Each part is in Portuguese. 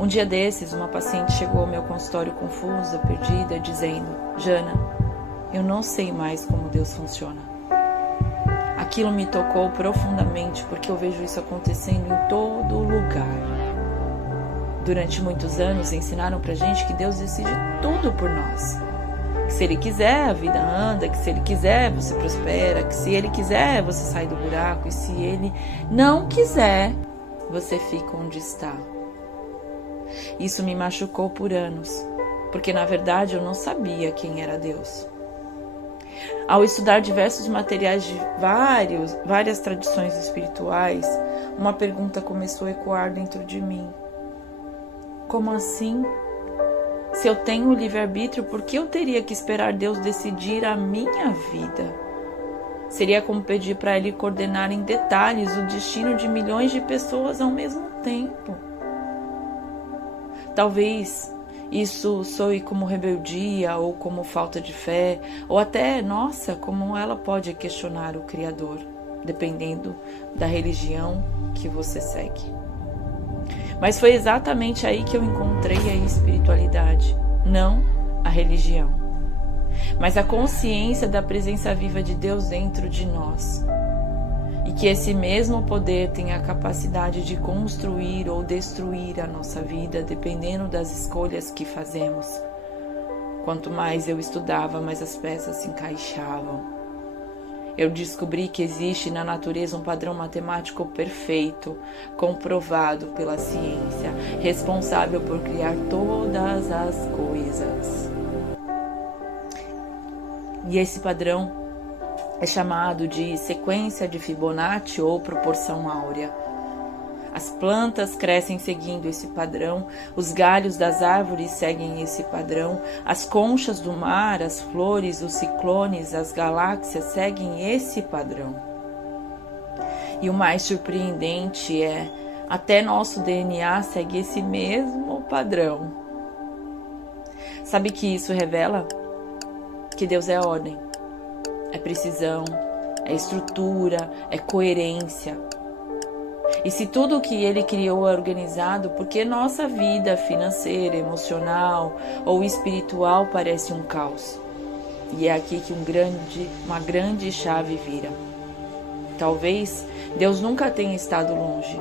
Um dia desses, uma paciente chegou ao meu consultório confusa, perdida, dizendo: Jana, eu não sei mais como Deus funciona. Aquilo me tocou profundamente porque eu vejo isso acontecendo em todo lugar. Durante muitos anos ensinaram pra gente que Deus decide tudo por nós. Que se Ele quiser, a vida anda, que se Ele quiser, você prospera, que se Ele quiser, você sai do buraco, e se Ele não quiser, você fica onde está. Isso me machucou por anos, porque na verdade eu não sabia quem era Deus. Ao estudar diversos materiais de várias tradições espirituais, uma pergunta começou a ecoar dentro de mim. Como assim? Se eu tenho livre-arbítrio, por que eu teria que esperar Deus decidir a minha vida? Seria como pedir para Ele coordenar em detalhes o destino de milhões de pessoas ao mesmo tempo. Talvez isso soe como rebeldia ou como falta de fé, ou até, nossa, como ela pode questionar o Criador, dependendo da religião que você segue. Mas foi exatamente aí que eu encontrei a espiritualidade, não a religião, mas a consciência da presença viva de Deus dentro de nós. E que esse mesmo poder tem a capacidade de construir ou destruir a nossa vida, dependendo das escolhas que fazemos. Quanto mais eu estudava, mais as peças se encaixavam. Eu descobri que existe na natureza um padrão matemático perfeito, comprovado pela ciência, responsável por criar todas as coisas. E esse padrão é chamado de sequência de Fibonacci ou proporção áurea. As plantas crescem seguindo esse padrão, os galhos das árvores seguem esse padrão, as conchas do mar, as flores, os ciclones, as galáxias seguem esse padrão. E o mais surpreendente é, até nosso DNA segue esse mesmo padrão. Sabe que isso revela? Que Deus é ordem, é precisão, é estrutura, é coerência. E se tudo o que Ele criou é organizado, por que nossa vida financeira, emocional ou espiritual parece um caos? E é aqui que uma grande chave vira. Talvez Deus nunca tenha estado longe.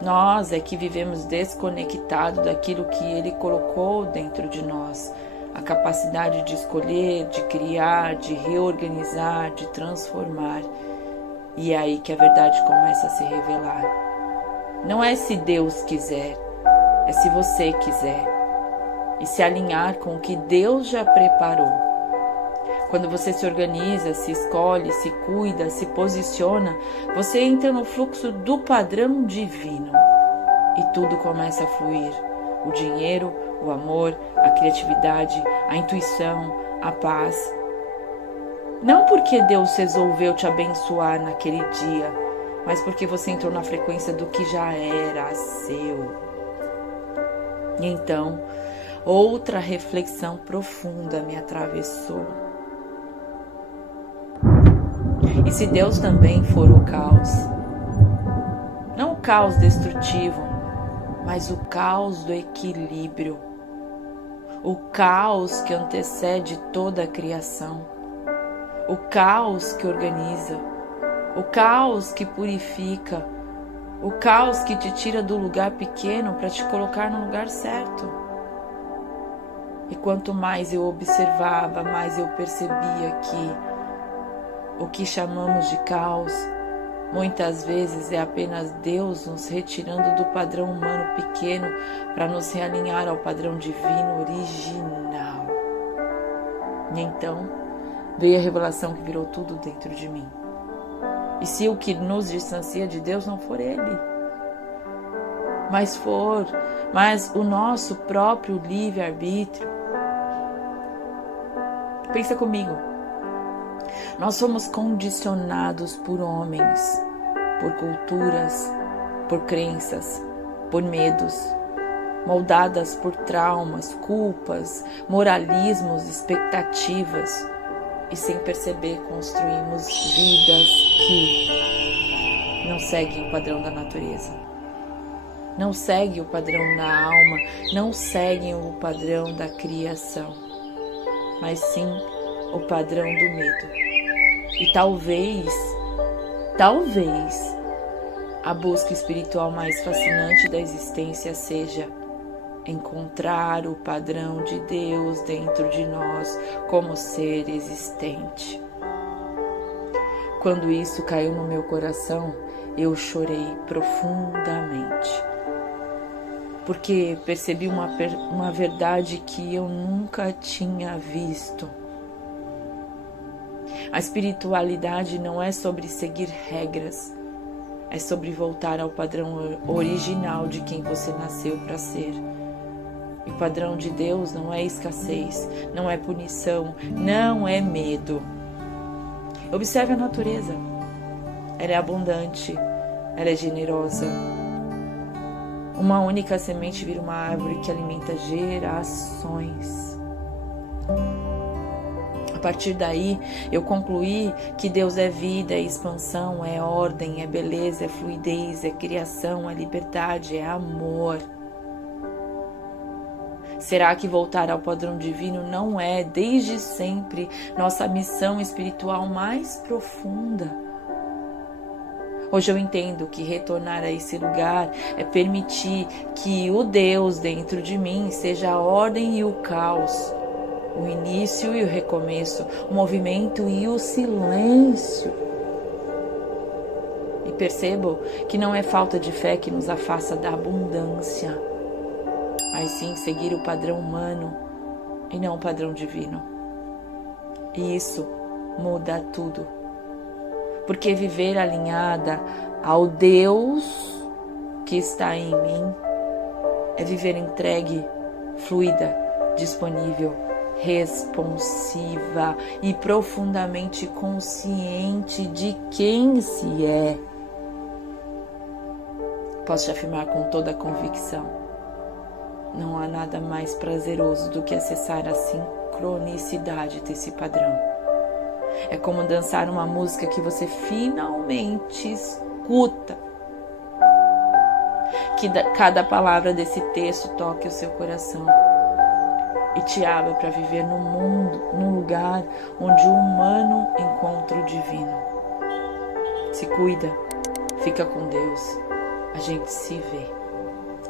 Nós é que vivemos desconectados daquilo que Ele colocou dentro de nós. A capacidade de escolher, de criar, de reorganizar, de transformar. E é aí que a verdade começa a se revelar. Não é se Deus quiser, é se você quiser. E se alinhar com o que Deus já preparou. Quando você se organiza, se escolhe, se cuida, se posiciona, você entra no fluxo do padrão divino. E tudo começa a fluir. O dinheiro, o amor, a criatividade, a intuição, a paz. Não porque Deus resolveu te abençoar naquele dia, mas porque você entrou na frequência do que já era seu. E então, outra reflexão profunda me atravessou. E se Deus também for o caos? Não o caos destrutivo, mas o caos do equilíbrio. O caos que antecede toda a criação. O caos que organiza, o caos que purifica, o caos que te tira do lugar pequeno para te colocar no lugar certo. E quanto mais eu observava, mais eu percebia que o que chamamos de caos, muitas vezes é apenas Deus nos retirando do padrão humano pequeno para nos realinhar ao padrão divino original. E então, veio a revelação que virou tudo dentro de mim. E se o que nos distancia de Deus não for Ele, mas o nosso próprio livre-arbítrio. Pensa comigo. Nós somos condicionados por homens, por culturas, por crenças, por medos, moldadas por traumas, culpas, moralismos, expectativas. E sem perceber construímos vidas que não seguem o padrão da natureza. não segue o padrão da alma, não seguem o padrão da criação, mas sim o padrão do medo. E talvez, a busca espiritual mais fascinante da existência seja encontrar o padrão de Deus dentro de nós como ser existente. Quando isso caiu no meu coração, eu chorei profundamente, porque percebi uma verdade que eu nunca tinha visto. A espiritualidade não é sobre seguir regras, é sobre voltar ao padrão original de quem você nasceu para ser. E o padrão de Deus não é escassez, não é punição, não é medo. Observe a natureza. Ela é abundante, ela é generosa. Uma única semente vira uma árvore que alimenta gerações. A partir daí, eu concluí que Deus é vida, é expansão, é ordem, é beleza, é fluidez, é criação, é liberdade, é amor. Será que voltar ao padrão divino não é, desde sempre, nossa missão espiritual mais profunda? Hoje eu entendo que retornar a esse lugar é permitir que o Deus dentro de mim seja a ordem e o caos, o início e o recomeço, o movimento e o silêncio. E percebo que não é falta de fé que nos afasta da abundância, mas sim seguir o padrão humano e não o padrão divino. E isso muda tudo. Porque viver alinhada ao Deus que está em mim é viver entregue, fluida, disponível, responsiva e profundamente consciente de quem se é. Posso te afirmar com toda a convicção: não há nada mais prazeroso do que acessar a sincronicidade desse padrão. É como dançar uma música que você finalmente escuta. Que cada palavra desse texto toque o seu coração e te abra para viver no mundo, num lugar onde o humano encontra o divino. Se cuida, fica com Deus. A gente se vê.